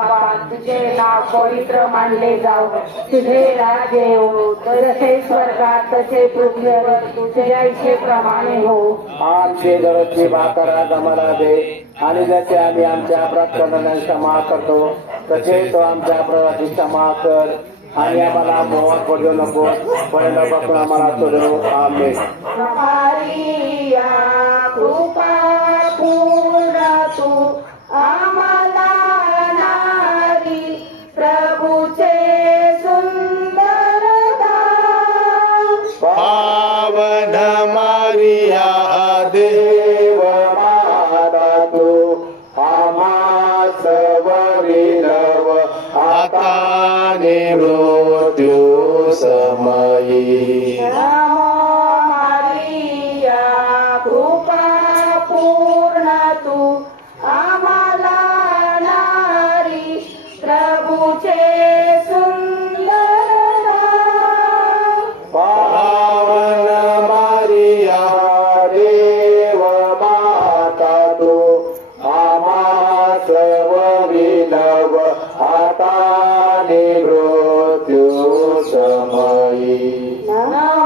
तुझे नाव पवित्र मानले जाऊ तुझे राज्य येऊ जसे स्वर्गात तसे पृथ्वीवर तुझे ऐसे प्रमाणे हो. आमचे दररोजची भाकर आज आम्हाला दे. आणि जसे आम्ही आमच्या प्रार्थना क्षमा करतो तसे तो आमच्या प्रवासी क्षमा कर. आणि आम्हाला मोहन पडू नको पहिलं बघून आम्हाला सोडू आमेन. मारिया कृपा पूर्ण तू. Amen. নারায়ণ।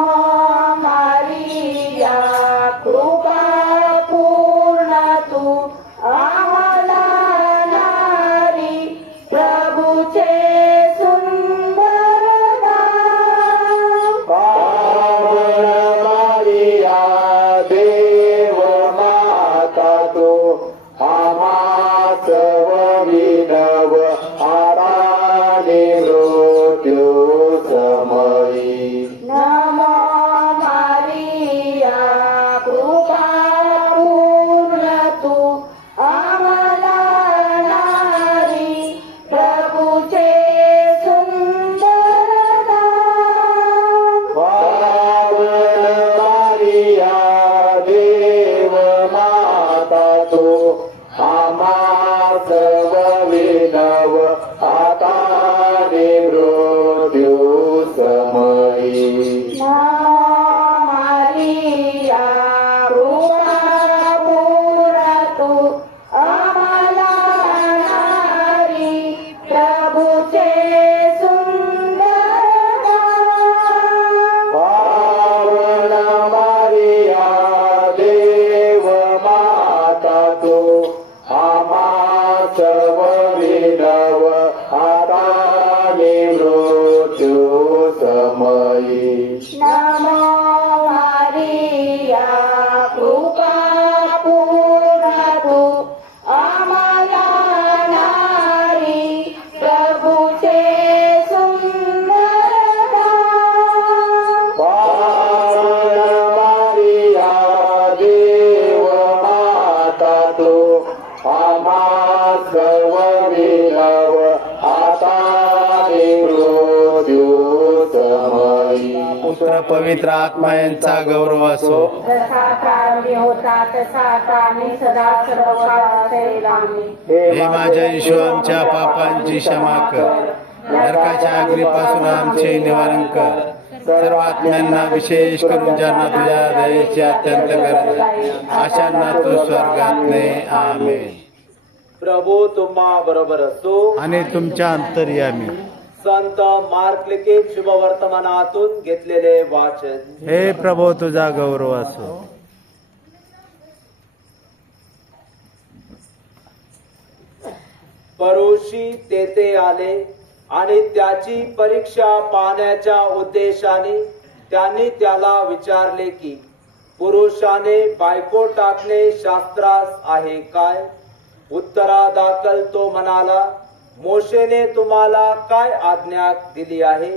पुत्र पवित्र आत्मा यांचा गौरव असो. जसा प्रारंभी होता तसा आता आणि सदा सर्व काळ असेल आम्ही हे माझ्या येशू आमच्या पापांची क्षमा कर. नरकाच्या अग्नीपासून आमचे निवारण कर. सर्व आत्म्यांना विशेष करून ज्यांना तुझ्या दयेची अत्यंत गरज अशांना तू स्वर्गात ने आमेन. प्रभू तुम्हा बरोबर असो. आणि तुमच्या अंतर्यामी. संत मार्क लिखित शुभ वर्तमानातून घेतलेले वाचन. हे प्रभो तुझा गौरव असो. परोशी तेथे आले आणि त्याची परीक्षा पाहण्याच्या उद्देशाने त्यांनी त्याला विचारले की पुरुषाने बायको टाकणे शास्त्रास आहे काय? उत्तरादाखल तो म्हणाला मोशेने तुम्हाला काय आज्ञा दिली आहे?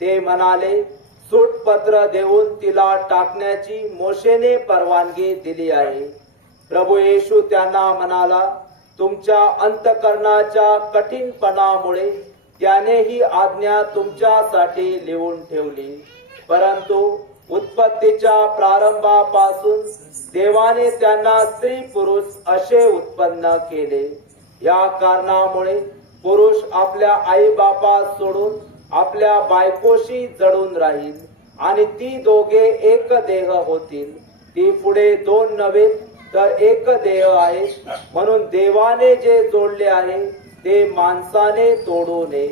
ते म्हणाले सूटपत्र देऊन तिला टाकण्याची मोशेने परवानगी दिली आहे. प्रभू येशू त्यांना म्हणाला तुमच्या अंतकरणाच्या कठीणपणामुळे त्याने ही आज्ञा तुमच्यासाठी लिहून ठेवली. परंतु उत्पत्तीच्या प्रारंभापासून देवाने त्यांना स्त्री पुरुष असे उत्पन्न केले. या कारणामुळे पुरुष आपल्या आई बापा सोडून आपल्या बायकोशी जडून राहील आणि ती दोघे एक देह होतील. ती पुढे दोन नव्हे तर एक देह आहे. म्हणून देवाने जे जोडले आहे ते माणसाने तोडू नये.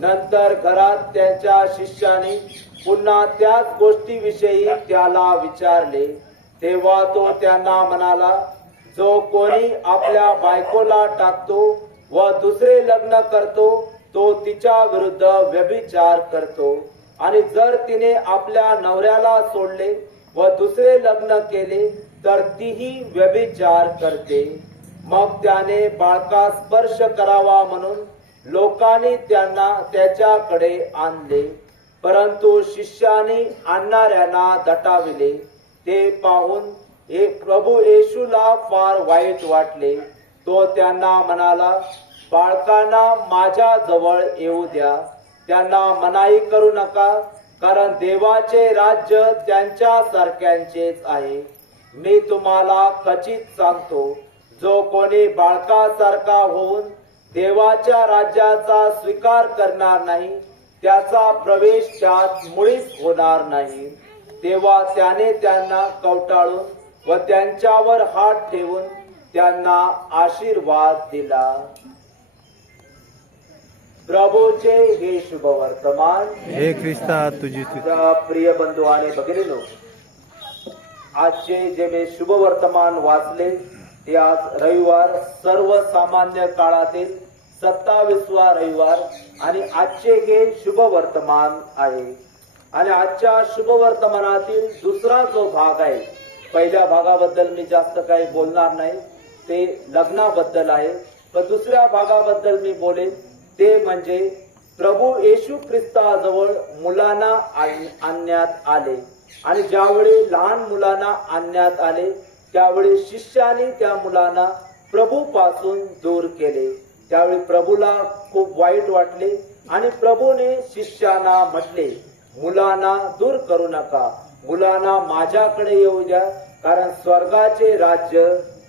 नंतर घरात त्याच्या शिष्याने पुन्हा त्याच गोष्टीविषयी त्याला विचारले. तेव्हा तो त्यांना म्हणाला जो कोणी आपल्या बायकोला टाकतो व दुसरे लग्न करतो तो तिच्या विरुद्ध व्यभिचार करतो. आणि जर तिने आपल्या नवऱ्याला सोडले व दुसरे लग्न केले तर तीही व्यभिचार करते. मग त्याने बाळका स्पर्श करावा म्हणून लोकांनी त्यांना त्याच्याकडे आणले. परंतु शिष्याने आणणाऱ्यांना दटाविले. ते पाहून प्रभू येशूला फार वाईट वाटले. तो त्यांना म्हणाला बाळकांना माझ्या जवळ येऊ द्या. त्यांना मनाई करू नका कारण देवाचे राज्य त्यांच्या सारख्यांचेच आहे. मी तुम्हाला खचित सांगतो जो कोणी बाळकासारखा होऊन देवाच्या राज्याचा स्वीकार करणार नाही त्याचा प्रवेश त्यात मुळीच होणार नाही. तेव्हा त्याने त्यांना कवटाळून व त्यांच्यावर हात ठेवून त्यांना आशीर्वाद दिला. प्रभूचे हे शुभ वर्तमान. हे ख्रिस्ता तुझी प्रिय बंधू आणि भगिनीनो आजचे जे मी शुभ वर्तमान वाचले ते आज रविवार सर्वसामान्य काळातील सत्तावीसवा रविवार आणि आजचे हे शुभ वर्तमान आहे. आणि आजच्या शुभ वर्तमानातील दुसरा जो भाग आहे पहिल्या भागाबद्दल मी जास्त काही बोलणार नाही. ते लग्नाबद्दल आहे. पण दुसऱ्या भागाबद्दल मी बोलेन ते म्हणजे प्रभू येशू ख्रिस्ताजवळ मुलांना आणण्यात आले. आणि ज्यावेळी लहान मुलांना आणण्यात आले त्यावेळी शिष्याने त्या मुलांना प्रभू पासून दूर केले. त्यावेळी प्रभूला खूप वाईट वाटले आणि प्रभूने शिष्याना म्हटले मुलांना दूर करू नका. मुलांना माझ्याकडे येऊ द्या कारण स्वर्गाचे राज्य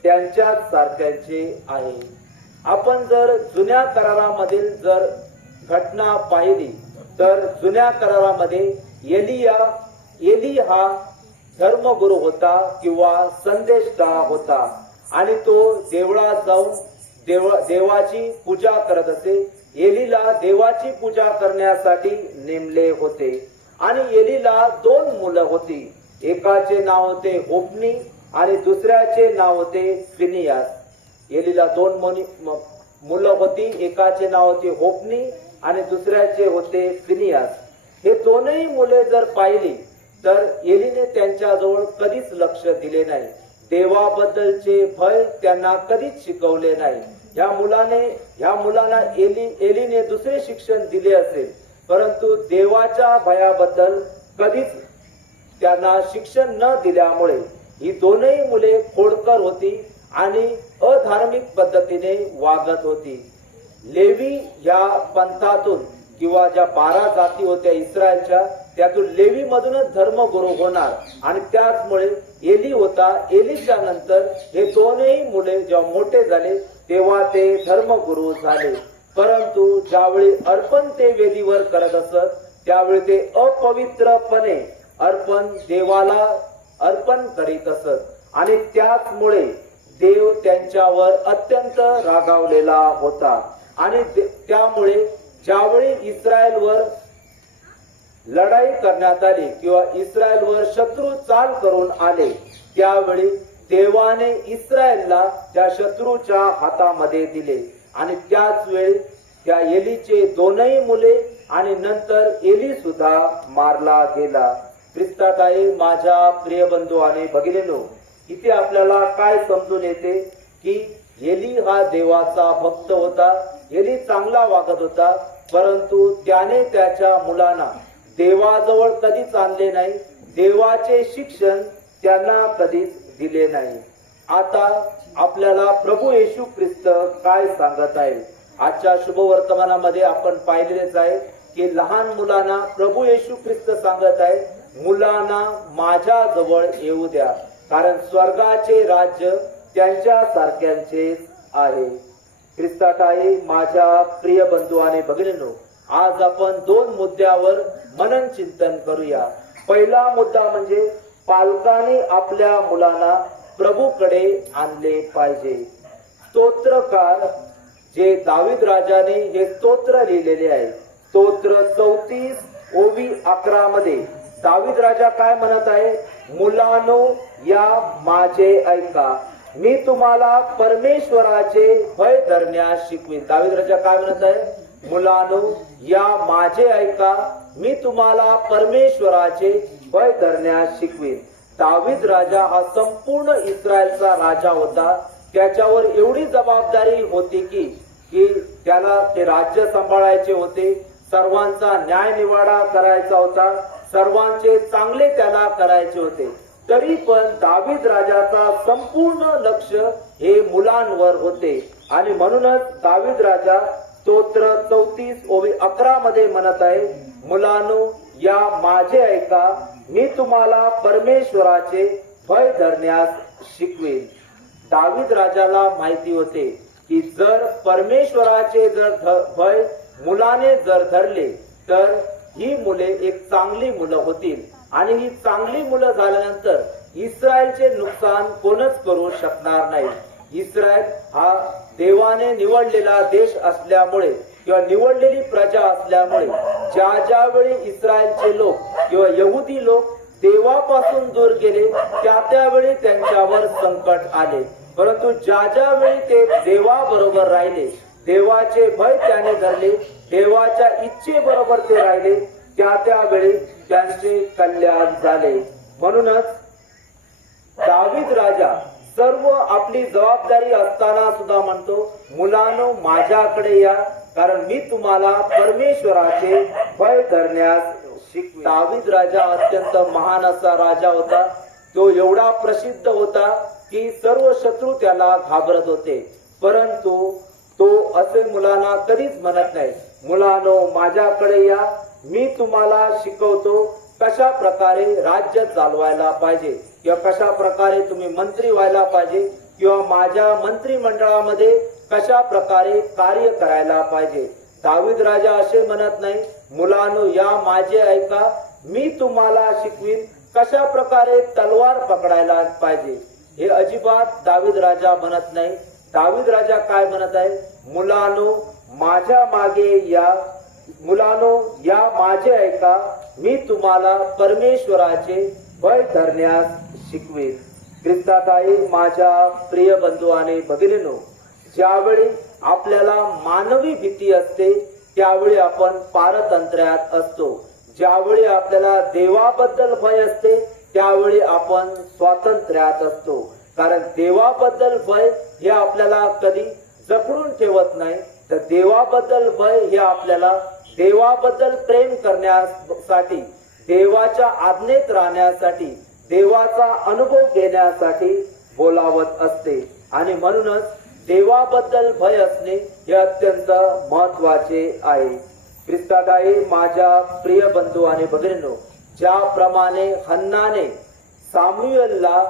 त्यांच्याच सारख्यांचे आहे. आपण जर जुन्या करारामधील जर घटना पाहिली तर जुन्या करारामध्ये एलिया एली हा धर्मगुरू होता किंवा संदेशदा होता. आणि तो देवळात जाऊन देव देवाची पूजा करत असे. एलीला देवाची पूजा करण्यासाठी नेमले होते. आणि एलीला दोन मुलं होती. एकाचे नाव होते होपनी आणि दुसऱ्याचे नाव होते फिनियास. एलीला दोन मुनी मुलं होती एकाचे नाव होते होपनी आणि दुसऱ्याचे होते फिनियास. हे दोनही मुले जर पाहिली तर एलीने त्यांच्याजवळ कधीच लक्ष दिले नाही. देवाबद्दलचे भय त्यांना कधीच शिकवले नाही. या मुलाने या मुलाला एली एलीने दुसरे शिक्षण दिले असेल परंतु देवाच्या भयाबद्दल कधीच त्यांना शिक्षण न दिल्यामुळे ही दोनही मुले खोडकर होती आणि अधार्मिक पद्धतीने वागत होती. लेवी या पंथातून किंवा ज्या बारा जाती होत्या इस्रायलच्या त्यातून लेवी मधूनच धर्मगुरू होणार. आणि त्याचमुळे एली होता. एलीच्या नंतर हे दोनही मुले जेव्हा मोठे झाले तेव्हा ते धर्मगुरू झाले. परंतु ज्यावेळी अर्पण ते वेदीवर करत असत त्यावेळी ते अपवित्रपणे अर्पण देवाला अर्पण करीत असत. आणि त्याचमुळे देव त्यांच्यावर अत्यंत रागावलेला होता. आणि त्यामुळे ज्यावेळी इस्रायलवर लढाई करण्यात आली किंवा इस्रायलवर शत्रू चाल करून आले त्यावेळी देवाने इस्रायलला त्या शत्रूच्या हातामध्ये दिले. आणि त्याच वेळी त्या एलीचे दोनही मुले आणि नंतर एली सुद्धा मारला गेला. ख्रिस्तात माझ्या प्रिय बंधू आणि भगिनीनो इथे आपल्याला काय समजून येते? की एली हा देवाचा भक्त होता एली चांगला वागत होता परंतु त्याने त्याच्या मुलांना देवाजवळ कधीच आणले नाही देवाचे शिक्षण त्यांना कधीच दिले नाही. आता आपल्याला प्रभू येशू ख्रिस्त काय सांगत आहे? आजच्या शुभ वर्तमानामध्ये आपण पाहिलेलेच आहे की लहान मुलांना प्रभू येशू ख्रिस्त सांगत आहे मुलांना माझ्या जवळ येऊ द्या. कारण स्वर्गाचे राज्य त्यांच्या सारख्यांचे आहे. ख्रिस्तात माझ्या प्रिय बंधू आणि भगिनीनो आज आपण दोन मुद्द्यावर मनन चिंतन करूया. पहिला मुद्दा म्हणजे पालकाने आपल्या मुलांना प्रभूकडे आणले पाहिजे. स्तोत्रकार जे दावीद राजाने हे स्तोत्र लिहिलेले आहे. स्तोत्र चौतीस ओवी अकरा मध्ये दावीद राजा काय म्हणत आहे? मुलानो या माझे ऐका. मी तुम्हाला परमेश्वराचे भय धरण्यास शिकवीन. दावीद राजा काय म्हणत आहे? मुलानो या माझे ऐका. मी तुम्हाला परमेश्वराचे भय धरण्यास शिकवीन. दावीद राजा हा संपूर्ण इस्रायलचा राजा होता. त्याच्यावर एवढी जबाबदारी होती की की त्याला ते राज्य सांभाळायचे होते. सर्वांचा न्याय निवाडा करायचा होता. सर्वांचे चांगले त्याला करायचे होते. तरी पण दावीद राजाचा संपूर्ण लक्ष हे मुलांवर होते. आणि म्हणूनच दावीद राजा स्तोत्र चौतीस ओवी अकरा मध्ये म्हणत आहे मुलांनो या माझे ऐका मी तुम्हाला परमेश्वराचे भय धरण्यास शिकवेन. दावीद राजाला माहिती होते की जर परमेश्वराचे जर भय मुलाने जर धरले तर ही मुले एक चांगली मुलं होतील. आणि ही चांगली मुलं झाल्यानंतर इस्रायलचे नुकसान कोणच करू शकणार नाही. इस्रायल हा देवाने निवडलेला देश असल्यामुळे किंवा निवडलेली प्रजा असल्यामुळे ज्या ज्या वेळी इस्रायलचे लोक किंवा यहुदी लोक देवापासून दूर गेले त्या त्यावेळी त्यांच्यावर संकट आले. परंतु ज्या ज्या वेळी ते देवाबरोबर राहिले देवाचे भय त्याने धरले देवाच्या इच्छेबरोबर ते राहिले. त्या त्यावेळी त्यांचे कल्याण झाले. म्हणूनच दावीद राजा सर्व आपली जबाबदारी असताना सुद्धा म्हणतो मुलानो माझ्याकडे या कारण मी तुम्हाला परमेश्वराचे भय धरण्यास शिक दावीद राजा अत्यंत महान असा राजा होता. तो एवढा प्रसिद्ध होता की सर्व शत्रू त्याला घाबरत होते. परंतु तो असे मुलांना कधीच म्हणत नाही. मुलानो माझ्याकडे या. मी तुम्हाला शिकवतो कशा प्रकारे राज्य चालवायला पाहिजे किंवा कशा प्रकारे तुम्ही मंत्री व्हायला पाहिजे किंवा माझ्या मंत्रिमंडळामध्ये कशा प्रकारे कार्य करायला पाहिजे. दावीद राजा असे म्हणत नाही मुलानो या माझे ऐका. मी तुम्हाला शिकवीन कशा प्रकारे तलवार पकडायला पाहिजे. हे अजिबात दावीद राजा म्हणत नाही. दावीद राजा काय म्हणत आहे मुलानो माझ्या मागे या मुलानो या माझे ऐका मी तुम्हाला परमेश्वराचे भय धरण्यास शिकवेन. ख्रिस्ताताई माझ्या प्रिय बंधू आणि भगिनीनो ज्यावेळी आपल्याला मानवी भीती असते त्यावेळी आपण पारतंत्र्यात असतो. ज्यावेळी आपल्याला देवाबद्दल भय असते त्यावेळी आपण स्वातंत्र्यात असतो. कारण देवाबद्दल भय हे आपल्याला कधी जखडून ठेवत नाही. तर देवाबद्दल भय हे आपल्याला देवाबद्दल प्रेम करण्यासाठी देवाच्या आज्ञेत राहण्यासाठी देवाचा अनुभव घेण्यासाठी बोलावत असते. आणि म्हणूनच देवाबद्दल भय असणे हे अत्यंत महत्त्वाचे आहे. ख्रिस्तादाई माझ्या प्रिय बंधू आणि भगिनीनो ज्याप्रमाणे हन्नाने साम्युएलला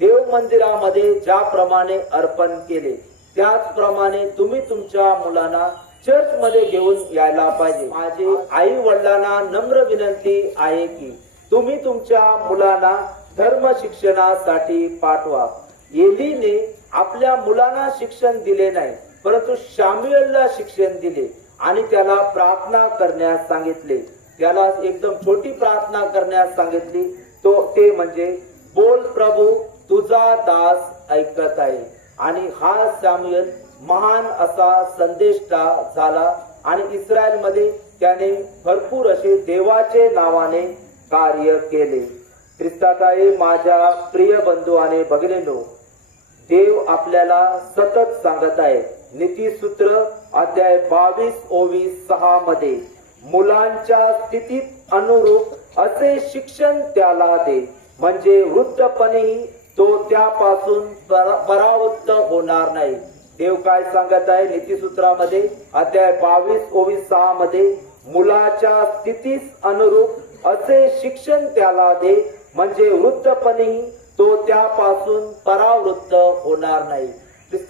देव मंदिरामध्ये ज्याप्रमाणे अर्पण केले त्याचप्रमाणे तुम्ही तुमच्या मुलांना चर्च मध्ये घेऊन यायला पाहिजे. माझी आई वडिलांना नम्र विनंती आहे की तुम्ही तुमच्या मुलांना धर्म शिक्षणासाठी पाठवा. एलीने आपल्या मुलांना शिक्षण दिले नाही परंतु शाम्युएलला शिक्षण दिले आणि त्याला प्रार्थना करण्यास सांगितले. त्याला एकदम छोटी प्रार्थना करण्यास सांगितली. तो ते म्हणजे बोल प्रभू तुझा दास ऐकत आहे. आणि हा सॅम्युएल महान असा संदेष्टा झाला आणि इस्रायलमध्ये त्याने भरपूर असे देवाचे नावाने कार्य केले. ख्रिस्ताताई माझ्या प्रिय बंधू आणि भगिनीनो देव आपल्याला सतत सांगत आहे. नीतीसूत्र अध्याय बावीस ओवीस सहा मध्ये मुलांच्या स्थितीत अनुरूप असे शिक्षण त्याला दे. म्हणजे वृद्धपणेही तो त्यापासून परा- परावृत्त होणार नाही. देव काय सांगत आहे? नीतीसूत्रामध्ये अध्याय बावीस ओवीस सहा मध्ये मुलाच्या स्थितीस अनुरूप असे शिक्षण त्याला दे म्हणजे वृद्धपणेही तो त्यापासून परावृत्त होणार नाही.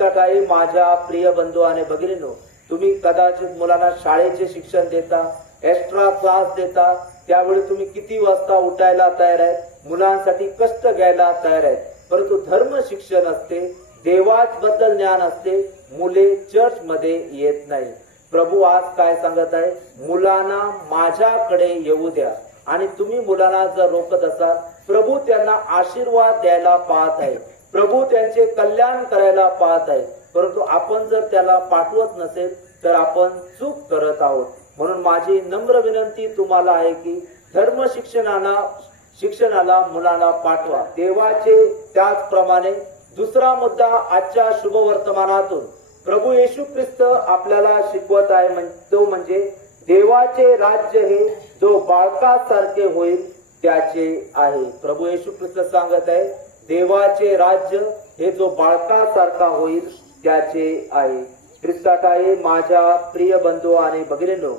काही माझ्या प्रिय बंधू आणि भगिनीनो तुम्ही कदाचित मुलांना शाळेचे शिक्षण देता एक्स्ट्रा क्लास देता त्यावेळी तुम्ही किती वाजता उठायला तयार आहेत? मुलांसाठी कष्ट घ्यायला तयार आहेत. परंतु धर्म शिक्षण असते देवाबद्दल ज्ञान असते मुले चर्च मध्ये येत नाही. प्रभू आज काय सांगत आहे? मुलांना माझ्याकडे येऊ द्या. आणि तुम्ही मुलांना जर रोखत असाल प्रभू त्यांना आशीर्वाद द्यायला पाहत आहे. प्रभू त्यांचे कल्याण करायला पाहत आहे. परंतु आपण जर त्याला पाठवत नसेल तर आपण चूक करत आहोत. म्हणून माझी नम्र विनंती तुम्हाला आहे की धर्म शिक्षणाला शिक्षणाला मुलांना पाठवा. देवाचे त्याचप्रमाणे दुसरा मुद्दा आजच्या शुभ वर्तमानातून. प्रभू येशू ख्रिस्त आपल्याला शिकवत आहे तो म्हणजे देवाचे राज्य हे जो बाळकासारखे होईल त्याचे आहे. प्रभू येशू ख्रिस्त सांगत आहे देवाचे राज्य हे जो बाळकासारखा होईल त्याचे आहे. ख्रिस्तात आहे माझ्या प्रिय बंधू आणि भगिनींनो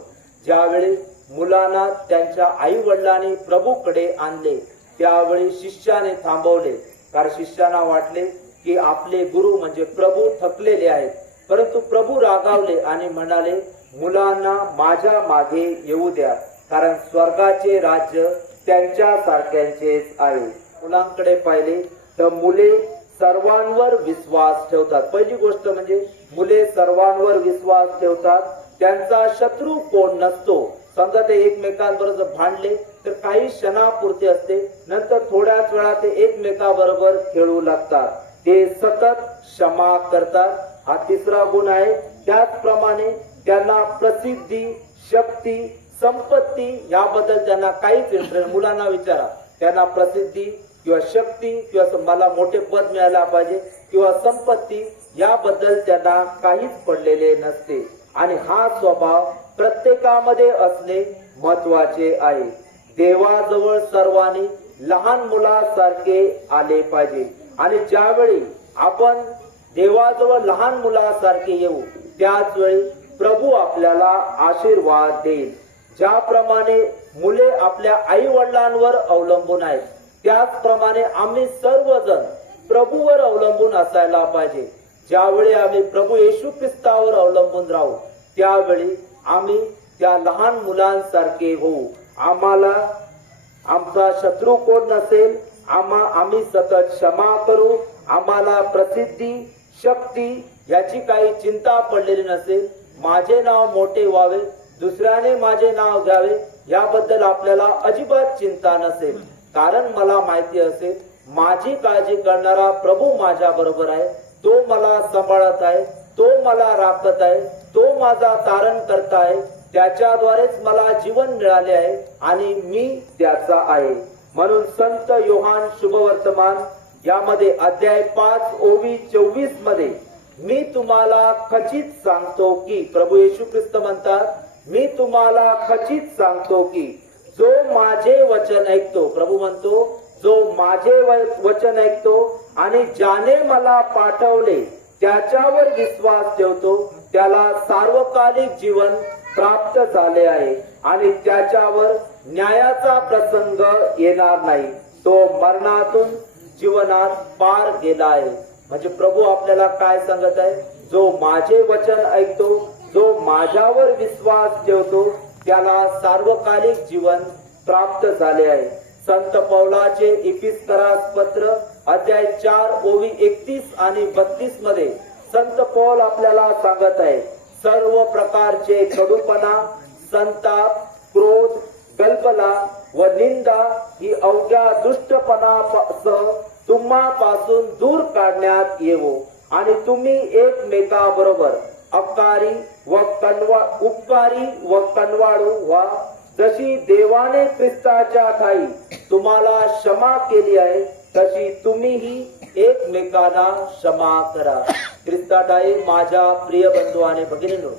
ज्यावेळी मुलांना त्यांच्या आई वडिलांनी प्रभूकडे आणले. त्यावेळी शिष्याने थांबवले. कारण शिष्याना वाटले की आपले गुरु म्हणजे प्रभू थकलेले आहेत. परंतु प्रभू रागावले आणि म्हणाले मुलांना माझ्या मागे येऊ द्या. कारण स्वर्गाचे राज्य त्यांच्या सारख्यांचेच आहे. मुलांकडे पाहिले तर मुले सर्वांवर विश्वास ठेवतात. पहिली गोष्ट म्हणजे मुले सर्वांवर विश्वास ठेवतात. त्यांचा शत्रू कोण नसतो. समजा ते एकमेकांबरोबर जर भांडले तर काही क्षणापुरते असते नंतर थोड्याच वेळा ते एकमेकाबरोबर खेळू लागतात. ते सतत क्षमा करतात. हा तिसरा गुण आहे. त्याचप्रमाणे त्यांना प्रसिद्धी शक्ती संपत्ती याबद्दल त्यांना काहीच इंटरेस्ट मुलांना विचारा. त्यांना प्रसिद्धी किंवा शक्ती किंवा मला मोठे पद मिळायला पाहिजे किंवा संपत्ती याबद्दल त्यांना काहीच पडलेले नसते. आणि हा स्वभाव प्रत्येकामध्ये असणे महत्त्वाचे आहे. देवाजवळ सर्वांनी लहान मुलासारखे आले पाहिजे. आणि ज्यावेळी आपण देवाजवळ लहान मुलासारखे येऊ त्याच वेळी प्रभू आपल्याला आशीर्वाद देईल. ज्याप्रमाणे मुले आपल्या आई वडिलांवर अवलंबून आहेत त्याचप्रमाणे आम्ही सर्वजण प्रभूवर अवलंबून असायला पाहिजे. ज्यावेळी आम्ही प्रभू येशू ख्रिस्तावर अवलंबून राहू त्यावेळी आम्ही त्या लहान मुलांसारखे होऊ आम्हाला आमचा शत्रू कोण नसेल आम्हा आम्ही सतत क्षमा करू. आम्हाला प्रसिद्धी शक्ती याची काही चिंता पडलेली नसेल. माझे नाव मोठे व्हावे दुसऱ्याने माझे नाव घ्यावे याबद्दल आपल्याला अजिबात चिंता नसेल. कारण मला माहिती असेल माझी काळजी करणारा प्रभू माझ्या बरोबर आहे तो मला सांभाळत आहे. तो मला राखत आहे तो माझा तारण करत आहे त्याच्याद्वारेच मला जीवन मिळाले आहे आणि मी त्याचा आहे. म्हणून संत योहान शुभवर्तमान यामध्ये अध्याय पाच ओवी चोवीसमध्ये मी तुम्हाला खचित सांगतो की प्रभू येशू ख्रिस्त म्हणतात मी तुम्हाला खचित सांगतो की जो माझे वचन ऐकतो प्रभू म्हणतो जो माझे व- वचन ऐकतो आणि ज्याने मला पाठवले त्याच्यावर विश्वास ठेवतो त्याला सार्वकालिक जीवन प्राप्त झाले आहे आणि त्याच्यावर न्यायाचा प्रसंग येणार नाही. तो मरणातून जीवनात पार गेला आहे. म्हणजे प्रभू आपल्याला काय सांगत आहे? जो माझे वचन ऐकतो जो माझ्यावर विश्वास ठेवतो त्याला सार्वकालिक जीवन प्राप्त झाले आहे. संत पौलाचे इपिस्करास पत्र अध्याय चार ओवी एकतीस आणि बत्तीसमध्ये संत पौल आपल्याला सांगत आहे सर्व प्रकारचे कडूपणा संताप क्रोध गल्पला व निंदा ही अवघ्या दुष्टपणासह तुम्हापासून दूर काढण्यात येवो. आणि तुम्ही एकमेकाबरोबर अपकारी व कनवा उपकारी व कनवाळू व्हा. जशी देवाने ख्रिस्ताच्या ठाई तुम्हाला क्षमा केली आहे तशी तुम्हीही एकमेकांना क्षमा करा. ख्रिस्ताठाई माझ्या प्रिय बंधू आणि भगिनीनो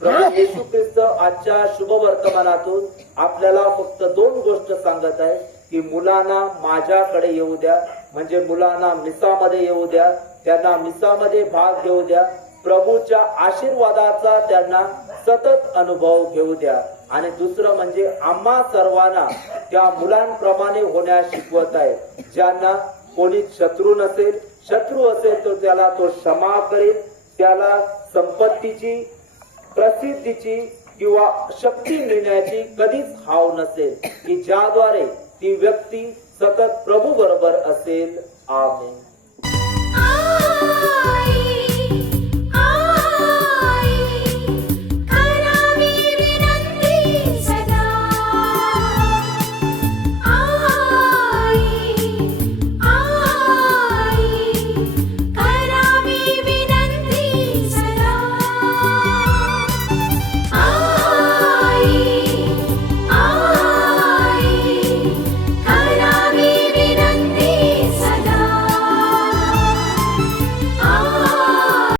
प्रभू येशू ख्रिस्त आजच्या शुभ वर्तमानातून आपल्याला फक्त दोन गोष्ट सांगत आहे की मुलांना माझ्याकडे येऊ द्या. म्हणजे मुलांना मिसामध्ये येऊ द्या. त्यांना मिसामध्ये भाग घेऊ द्या. प्रभूच्या आशीर्वादाचा त्यांना सतत अनुभव घेऊ द्या. आणि दुसरं म्हणजे आम्हा सर्वांना त्या मुलांप्रमाणे होण्यास शिकवत आहे. ज्यांना कोणी शत्रू नसेल शत्रू असेल तर त्याला तो क्षमा करेल. त्याला संपत्तीची प्रसिद्धीची किंवा शक्ती मिळण्याची कधीच हाव नसेल की ज्याद्वारे ती व्यक्ती सतत प्रभू बरोबर असेल. आमेन.